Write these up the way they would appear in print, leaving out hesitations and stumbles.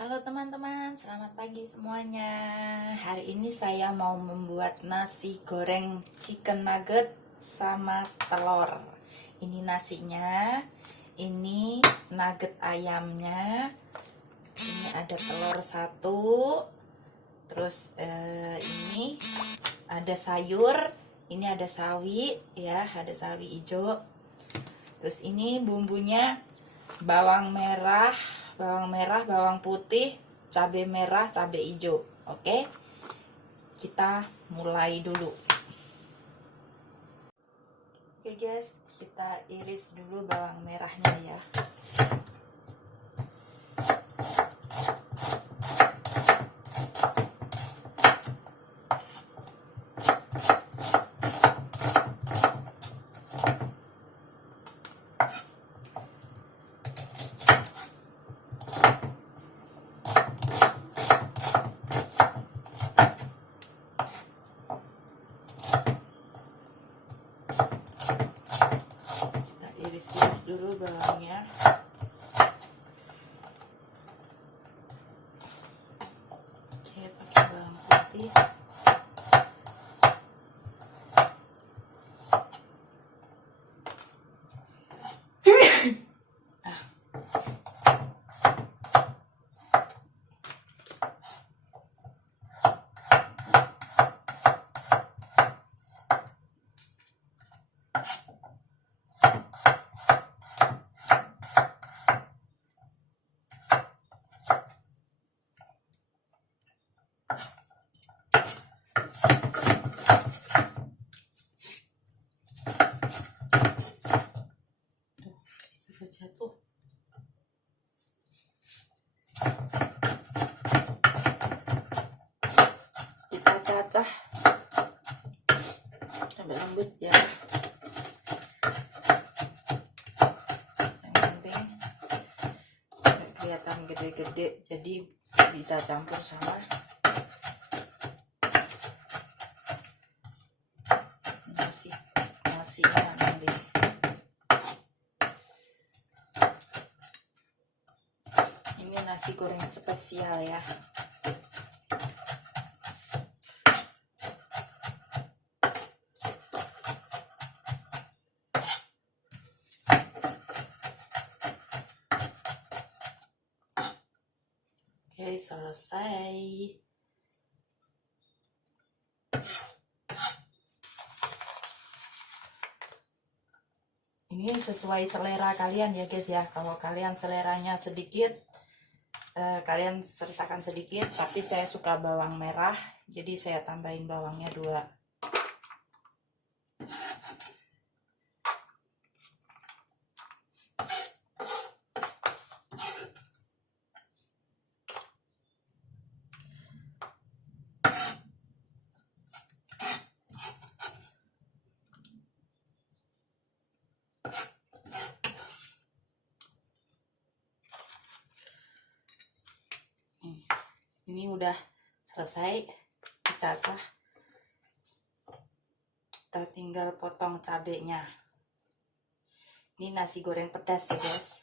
Halo teman-teman, selamat pagi semuanya. Hari ini saya mau membuat nasi goreng chicken nugget sama telur. Ini nasinya, ini nugget ayamnya, ini ada telur satu, terus ini ada sayur, ini ada sawi ya, ada sawi hijau. Terus ini bumbunya bawang merah, bawang putih, cabai merah, cabai hijau. Oke, kita mulai dulu. Oke guys, kita iris dulu bawang merahnya ya. Iris dulu bawangnya. Oke, pakai bawang putih. Jatuh. Kita cacah sampai lembut ya. Yang penting nggak kelihatan gede-gede, jadi bisa campur sama nasinya nanti. Ini nasi goreng spesial ya. Oke, selesai. Ini sesuai selera kalian ya guys ya. Kalau kalian seleranya sedikit, kalian sertakan sedikit. Tapi saya suka bawang merah, jadi saya tambahin bawangnya 2. Ini udah selesai dicacah. Kita tinggal potong cabenya. Ini nasi goreng pedas ya guys.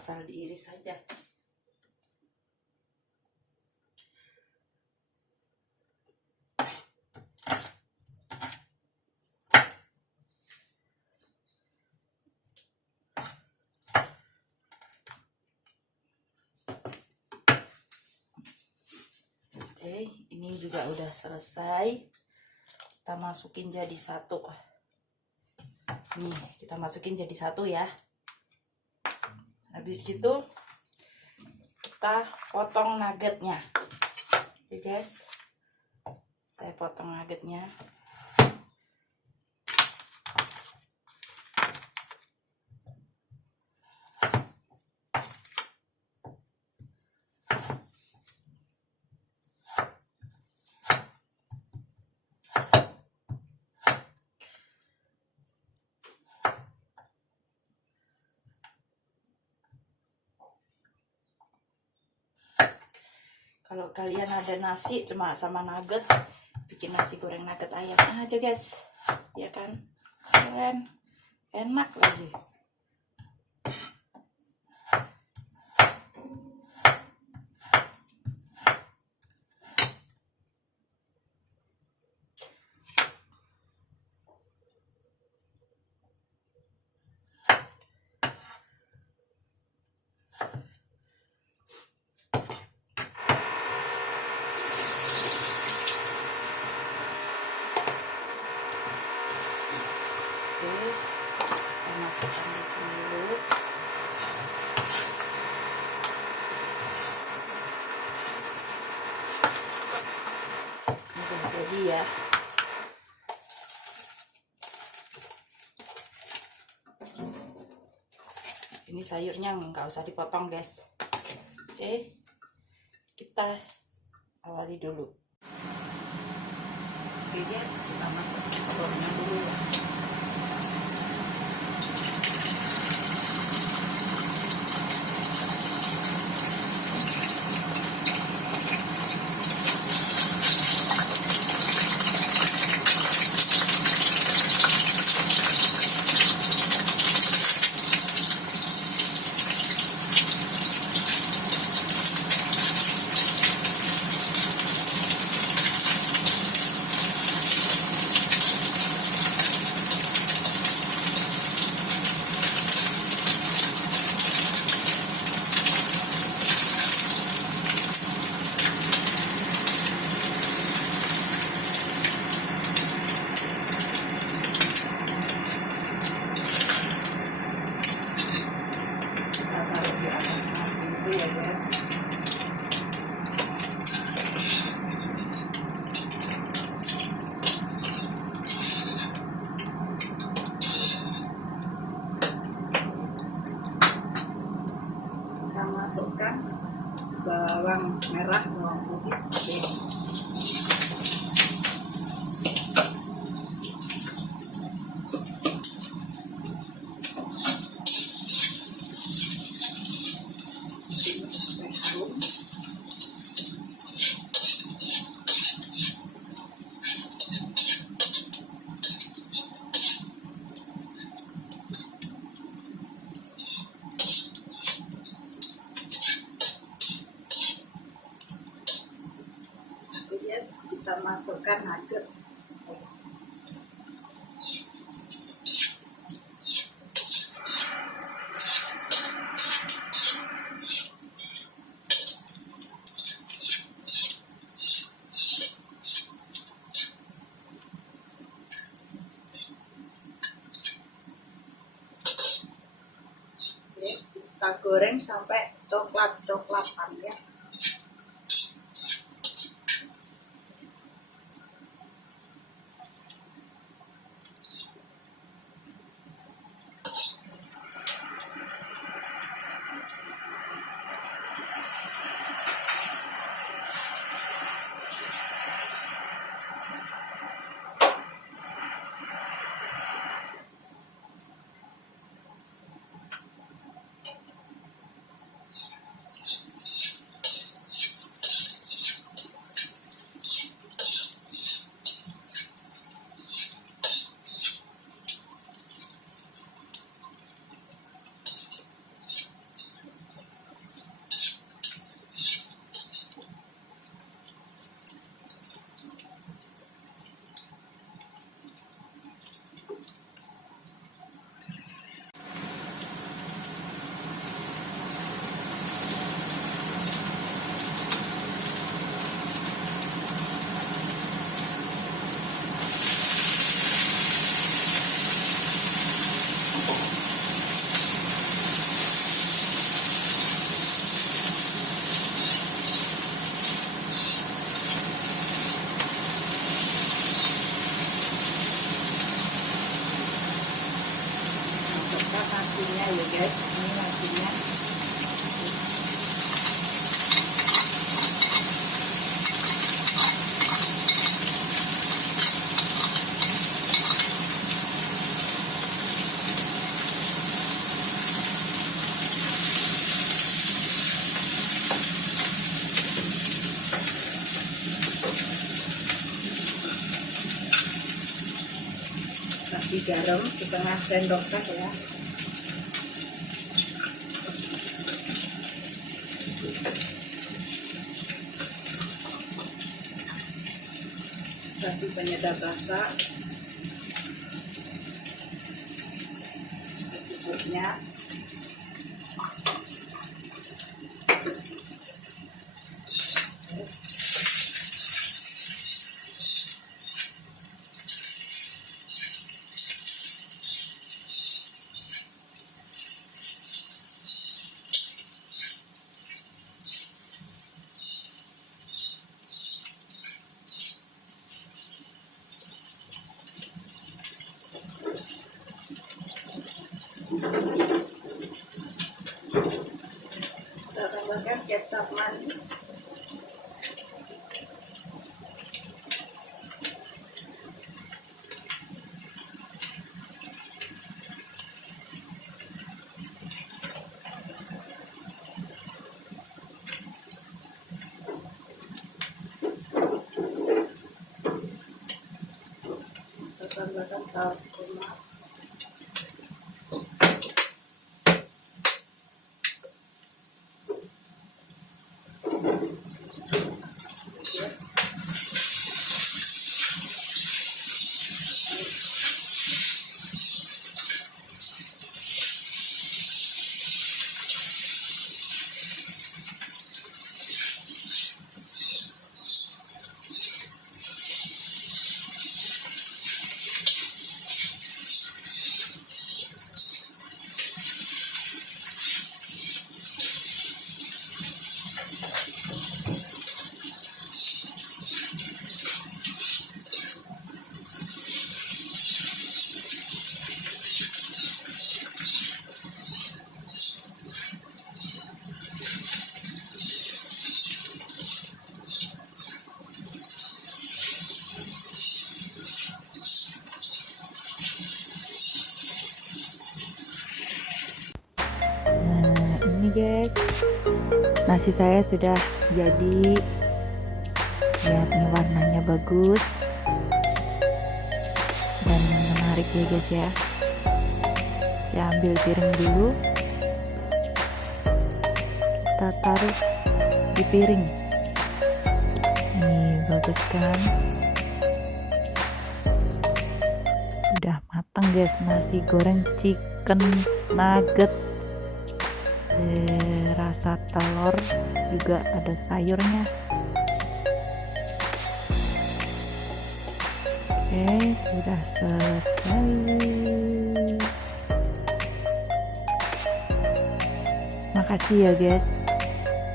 Asal diiris saja. Oke, ini juga udah selesai. Kita masukin jadi satu. Nih, kita masukin jadi satu ya. Habis gitu kita potong nuggetnya. Oke guys, saya potong nuggetnya. Kalau kalian ada nasi cuma sama nugget, bikin nasi goreng nugget ayam aja guys, ya kan, keren, enak lagi. Oke, kita masukkan di sini dulu. Udah jadi ya. Ini sayurnya nggak usah dipotong guys. Oke, kita awali dulu. Oke guys, kita masak telurnya dulu. Masukkan bawang merah, bawang putih. Kita masukkan nugget. Kita goreng sampai coklat-coklatan ya. kasih garam setengah sendok teh ya. Kasih penyedap rasa secukupnya. Kita tambahkan kecap manis. Kita tambahkan saus tomat. Ini guys, nasi saya sudah jadi. Lihat nih, warnanya bagus dan menarik ya guys ya. Saya ambil piring dulu, kita taruh di piring. Nih, bagus kan? Udah matang guys, nasi goreng chicken nugget. Rasa telur juga ada sayurnya. Oke, sudah selesai. Makasih ya guys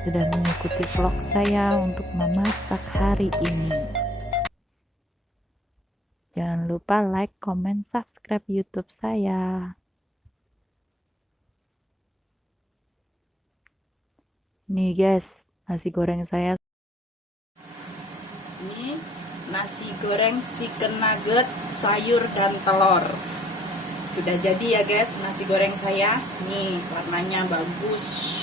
sudah mengikuti vlog saya untuk memasak hari ini. Jangan lupa like, comment, subscribe YouTube saya. Nih guys, nasi goreng saya. Ini nasi goreng chicken nugget, sayur dan telur. Sudah jadi ya guys nasi goreng saya. Nih warnanya bagus.